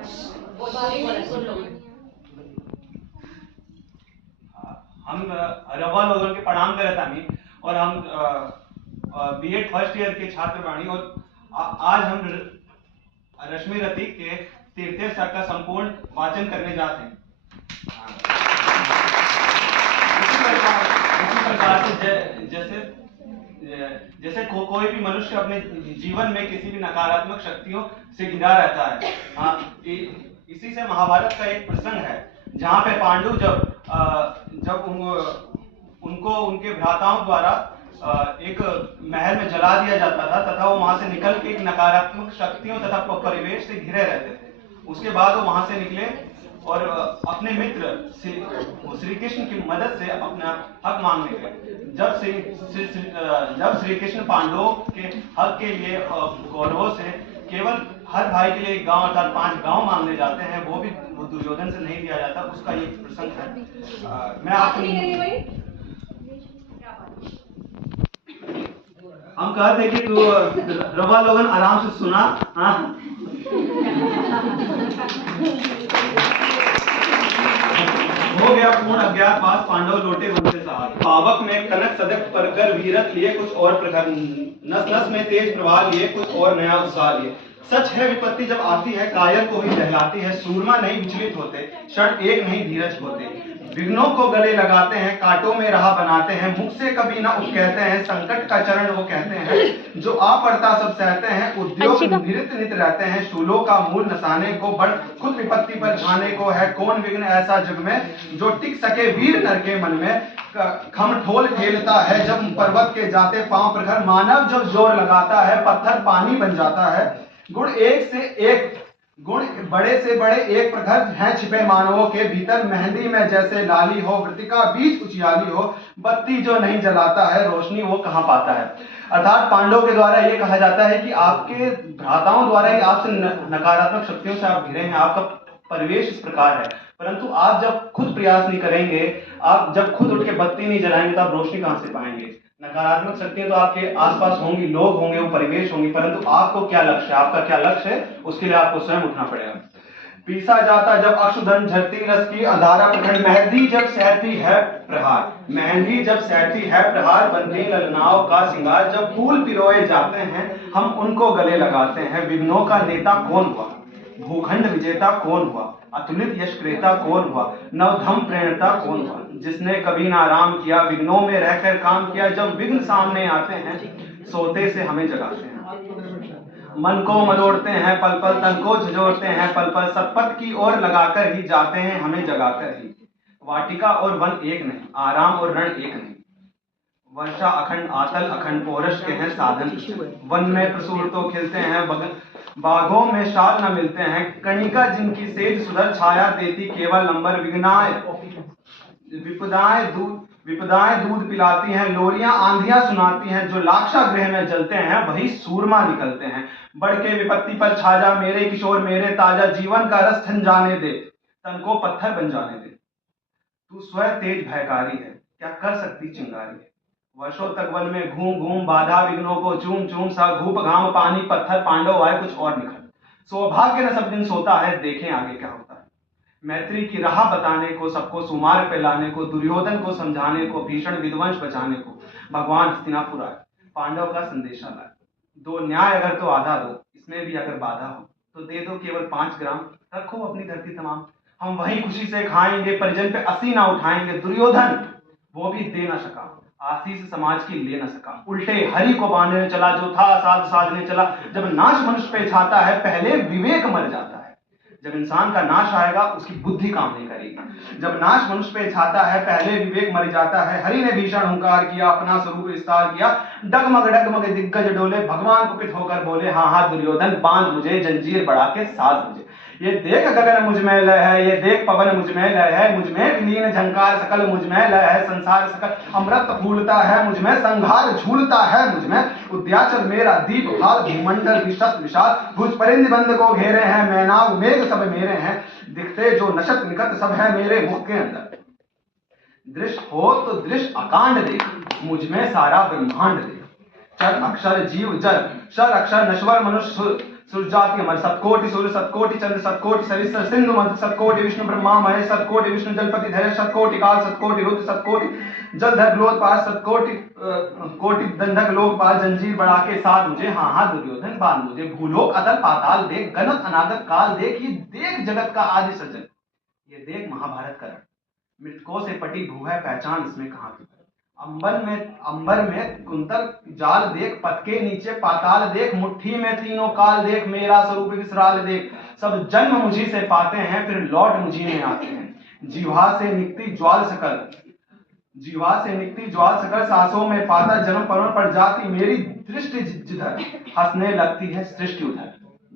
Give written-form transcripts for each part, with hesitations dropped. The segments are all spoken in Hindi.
हम रवा लोगों के प्रणाम करे तानी और हम बीएड फर्स्ट ईयर के छात्र बाणी और आज हम रश्मि रतीक के तीर्थेय सार का संपूर्ण वाचन करने जाते हैं। इसी प्रकार से जैसे कोई भी मनुष्य अपने जीवन में किसी भी नकारात्मक शक्तियों से घिरा रहता है। इसी से महाभारत का एक प्रसंग है जहाँ पे पांडु जब उनको उनके भ्राताओं द्वारा एक महल में जला दिया जाता था तथा वो वहां से निकल के एक नकारात्मक शक्तियों तथा परिवेश से घिरे रहते थे। उसके बाद वो वहां से निकले और अपने मित्र श्री कृष्ण की मदद से अपना हक मांगने गए। जब श्री कृष्ण पांडवों के हक के लिए कौरवों से केवल हर भाई के लिए एक गांव अर्थात 5 गांव मांगने जाते हैं, वो भी दुर्योधन से नहीं दिया जाता, उसका ये प्रसंग है। मैं आपको हम कहते हैं कि तू रवा लोगन आराम से सुना। हाँ हो गया पूर्ण अज्ञातवास, पांडव लौटे वन से सहार। पावक में कनक सदक परकर वीरत लिए कुछ और प्रखर, नस नस में तेज प्रवाह लिए कुछ और नया उत्साह लिए। सच है विपत्ति जब आती है कायल को भी दहलाती है, सूरमा नहीं विचलित होते, क्षण एक नहीं धीरज होते। विघ्नों को गले लगाते हैं, कांटों में राह बनाते हैं, मुख से कभी ना उठ कहते हैं, संकट का चरण वो कहते हैं, जो आ पड़ता सब सहते हैं, उद्योग नित नित रहते हैं, शूलों का मूल नसाने को, बड़ खुद विपत्ति पर झाने को, है कौन विघ्न ऐसा जग में, जो टिक सके वीर नर के मन में। खम ठोल खेलता है जब पर्वत के जाते पांव प्रखर, मानव जब जोर लगाता है पत्थर पानी बन जाता है। गुण बड़े से बड़े एक प्रखर हैं छिपे मानवों के भीतर, मेहंदी में जैसे लाली हो, वृतिका बीच उजियाली हो, बत्ती जो नहीं जलाता है रोशनी वो कहां पाता है। अर्थात पांडवों के द्वारा ये कहा जाता है कि आपके भ्राताओं द्वारा ही आपसे नकारात्मक शक्तियों से आप घिरे हैं, आपका परिवेश इस प्रकार है, परंतु आप जब खुद प्रयास नहीं करेंगे, आप जब खुद उठ के बत्ती नहीं जलाएंगे तो आप रोशनी कहां से पाएंगे। नकारात्मक शक्तियां तो आपके आसपास होंगी, लोग होंगे, वो परिवेश होंगी, परंतु आपको क्या लक्ष्य है, आपका क्या लक्ष्य है, उसके लिए आपको स्वयं उठना पड़ेगा। पीसा जाता जब अक्षुधन झरती रस की अंधारा प्रखंड, मेहंदी जब सहती है प्रहार, मेहंदी जब सहती है प्रहार, बनती ललनाओं का सिंगार, जब फूल पिरोए जाते हैं हम उनको गले लगाते हैं। विघ्नों का नेता कौन हुआ, भूखंड विजेता कौन हुआ, अतुलित यश क्रेता कौन हुआ, नवधम प्रेरणता कौन हुआ, जिसने कभी ना आराम किया, विघ्नों में रहकर काम किया। जब विघ्न सामने आते हैं सोते से हमें जगाते हैं, मन को मरोड़ते हैं पल पल, तन को झंझोड़ते हैं पल पल, सतपथ की ओर लगाकर ही जाते हैं हमें जगाकर ही। वाटिका और वन एक नहीं, आराम और रण एक नहीं, वर्षा अखंड आतल अखंड पोरश के हैं साधन। वन में प्रसूर तो खिलते हैं, बागों में शाल न मिलते हैं, कणिका जिनकी सेज सुधर छाया देती केवल नंबर। विपदाएं दूध पिलाती हैं, लोरियां आंधियां सुनाती हैं, जो लाक्षा गृह में जलते हैं वही सूरमा निकलते हैं। बढ़ के विपत्ति पर छा जा मेरे किशोर मेरे ताजा, जीवन का रस ठन जाने दे, तन को पत्थर बन जाने दे। तू स्वयं तेज भयकारी है, क्या कर सकती चिंगारी है। वर्षों तक वन में घूम घूम बाधा विघ्नों को चूम चूम, सा घूप घाम पानी पत्थर पांडव आए कुछ और निखर। सौभाग्य न सब दिन सोता है, देखें आगे क्या होता है। मैत्री की राह बताने को, सबको सुमार्ग पे लाने को, दुर्योधन को समझाने को, भीषण विध्वंस बचाने को भगवान हस्तिनापुर आए, पांडव का संदेशा लाए। दो न्याय अगर तो आधा दो, इसमें भी अगर बाधा हो तो दे दो केवल 5 ग्राम, रखो अपनी धरती तमाम, हम वही खुशी से खाएंगे, परिजन पे असी ना उठाएंगे। दुर्योधन वो भी दे ना सका, आशीष समाज की ले न सका, उल्टे हरि को बांधने चला, जो था साध साधने चला। जब नाश मनुष्य पे छाता है पहले विवेक मर जाता है। जब इंसान का नाश आएगा उसकी बुद्धि काम नहीं करेगी। जब नाश मनुष्य पे छाता है पहले विवेक मर जाता है। हरि ने भीषण हुंकार किया, अपना स्वरूप विस्तार किया, डगमग दिग्गज डोले, भगवान कुपित होकर बोले, हाँ हाँ दुर्योधन बांध मुझे, जंजीर बढ़ा के साध मुझे। ये देख गगन मुझ में लय है, ये देख पवन मुझ में लय है, मुझ में लीन झंकार सकल मुझ में लय है, संसार सकल अमृत फूलता है मुझ में, संघार झूलता है मुझ में, उद्याचल मेरा दीप हाल, भूमंडल विशस्त विशाल, भुज परिंद बंद को घेरे हैं, मैनाग मेघ सब मेरे हैं, दिखते जो नशत निकट सब है मेरे मुख के अंदर। दृश्य हो तो दृश्य अकांड देख, मुझ में सारा ब्रह्मांड देख। चर अक्षर जीव जल, क्षर अक्षर नश्वर मनुष्य, सुरजाति अमर सतकोटि सूर्य सतकोटि चंद्र सतकोटि सरिस्तर सिंधु मध्य सतकोटि विष्णु ब्रह्मा महेश सतकोटि विष्णु जलपति धैर्य सतकोटि काल सतकोटि रुद्र सतकोटि जलधर लोकपाल सतकोटि कोटि दंडक लोकपाल जंजीर बढ़ा के साथ मुझे हाँ हाँ दुर्योधन बांध मुझे भूलोक अतल पाताल देख गणत अनागत काल देख, ये देख जगत का आदि सृजन, ये देख महाभारत करण, मृतकों से पटी भू है पहचान इसमें कहाँ की। अंबर में कुंतर जाल देख, पथ के नीचे पाताल देख, मुट्ठी में तीनों काल देख, मेरा स्वरूप विसराल देख, सब जन्म मुझी से पाते हैं फिर लौट मुझी में आते हैं। जीवा से निकती ज्वाल सकल सांसों में पाता जन्म परम पर जाती, मेरी दृष्टि जिधर हंसने लगती है सृष्टि उधर,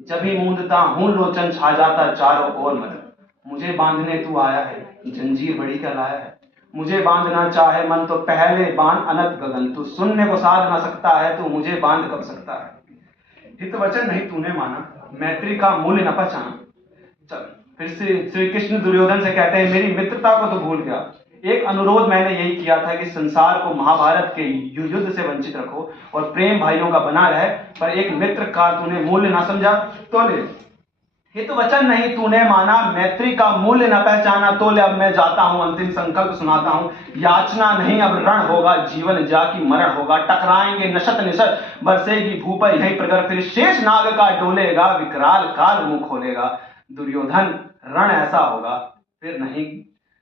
जब ही मूंदता हूं लोचन छा जाता चारों ओर मदर, मुझे बांधने तू आया है जंजीर बड़ी क्या लाया है, मुझे बांधना चाहे मन तो पहले बांध अनंत गगन, तू सुनने को साध ना सकता है तो मुझे बांध कब सकता है। हित वचन नहीं तूने माना, मैत्री का मूल्य न पहचाना। चल फिर से श्री कृष्ण दुर्योधन से कहते हैं मेरी मित्रता को तो भूल गया, एक अनुरोध मैंने यही किया था कि संसार को महाभारत के युद्ध से वंचित रखो और प्रेम भाइयों का बना रहे, पर एक मित्र का तूने मूल्य ना समझा तो ले। हित वचन नहीं तूने माना, मैत्री का मूल्य न पहचाना तो ले, अब मैं जाता हूं अंतिम संकल्प सुनाता हूं, याचना नहीं अब रण होगा, जीवन जाकी मरण होगा, टकराएंगे नशत निशत, बरसेगी भू पर यही प्रगर, फिर शेष नाग का डोलेगा, विकराल काल मुंह खोलेगा। दुर्योधन रण ऐसा होगा फिर नहीं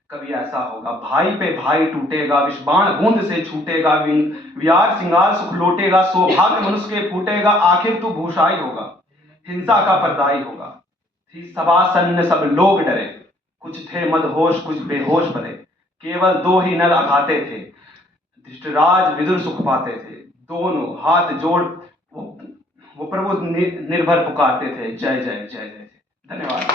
कभी ऐसा होगा, भाई पे भाई टूटेगा, विषबाण गूंद से छूटेगा, वियार सिंगार सुख लौटेगा, सौभाग्य मनुष्य के फूटेगा, आखिर तू भूषाई होगा, हिंसा का परदाई होगा। थी सभा सन्न सब लोग डरे, कुछ थे मदहोश कुछ बेहोश पड़े, केवल दो ही नर अघाते थे, धृतराज विदुर सुख पाते थे, दोनों हाथ जोड़ वो प्रभु निर्भर पुकारते थे, जय जय जय जय। धन्यवाद।